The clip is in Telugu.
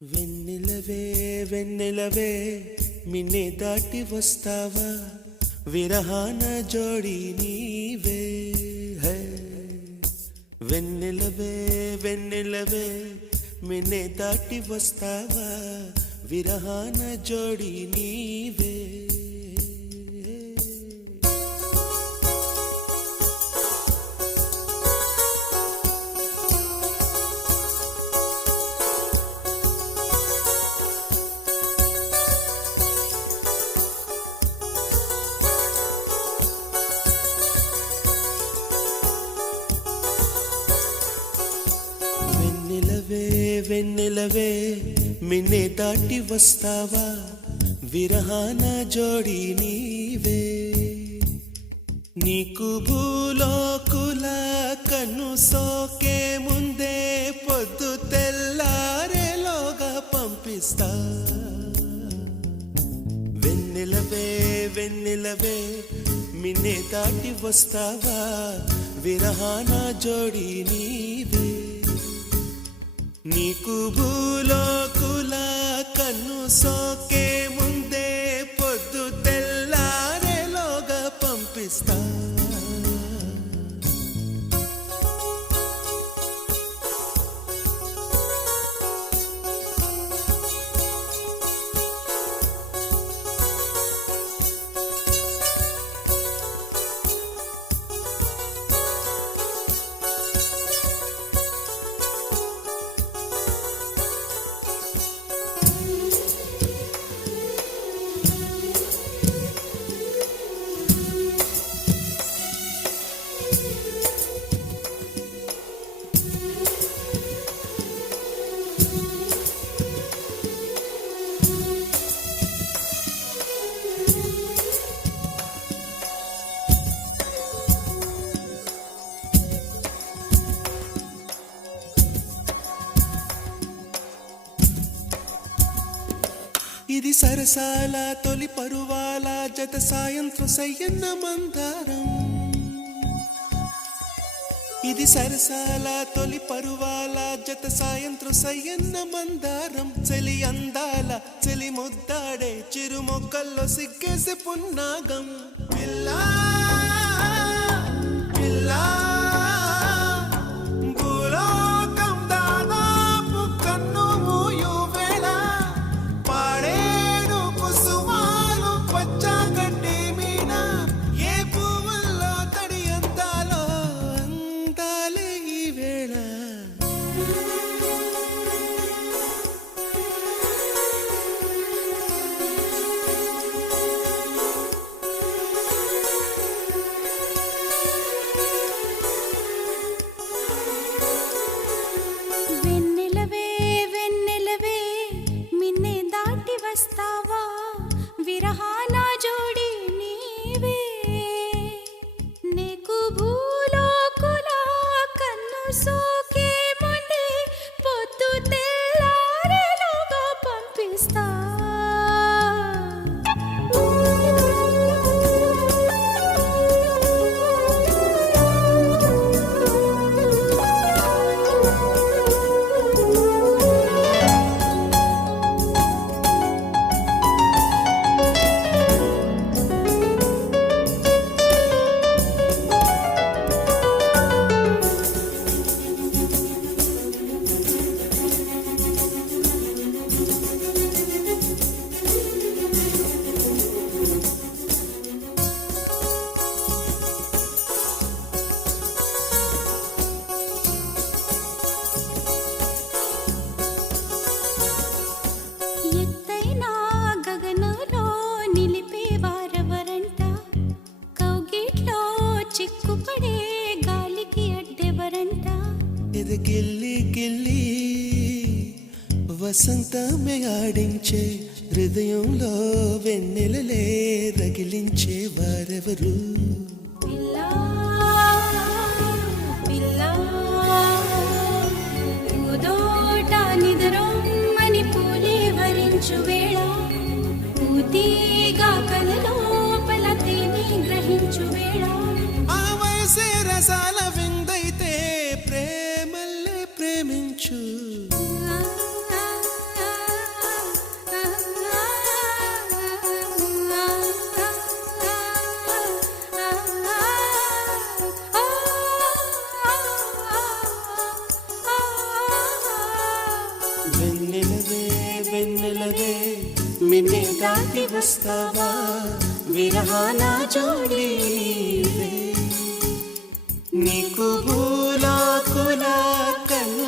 వెన్నెలవే వెన్నెలవే మిన్నే దాటి వస్తావా విరహాన జోడి నీవే హై వెన్నెలవే వెన్నెలవే మిన్నే దాటి వస్తావా విరహాన జోడి నీవే వెన్నెలవే మిన్నే దాటి వస్తావా విరహాన జోడి నీవే నీకు భూలోకుల కన్ను సోకే ముందే పొద్దు తెల్లారేలోగా పంపిస్తా వెన్నెలవే వెన్నెలవే మిన్నే దాటి వస్తావా విరహాన జోడి నీవే నీకు భూలోకుల కన్ను సోకే ముందే పొద్దు తెల్లారేలోగా పంపిస్తా ఇది సరసాల తొలి పరువాల జత సాయంత్రం సయ్యన్న మందారం ఇది సరసాల తొలి పరువాల జత సాయంత్రం సయ్యన్న మందారం చలి అందాల చలి ముద్దాడే చిరు మొక్కల్లో సిగ్గేసే పున్నాగం పిల్లా పిల్లా వస్తావా విరహాన జోడి నీవే నీకు భూలోకుల కన్ను సోకే ముందే పొద్దు తెల్లారేలోగా పంపిస్తా గిల్లి గిల్లి వసంతమే ఆడించే హృదయంలో వెన్నెలలే రగిలించే వారెవరు పిల్లా పిల్లా పూదోట నిద్రొమ్మని పూలే వరించు వేళ పూతీగా కలలోపల తేనె గ్రహించు వేళ ఆ వయసే రసాల విందైతే ప్రేమల్లే ప్రేమించు నిన్నే దాటి వస్తావా విరహాల జోడి నీకు భూలాకుల కన్ను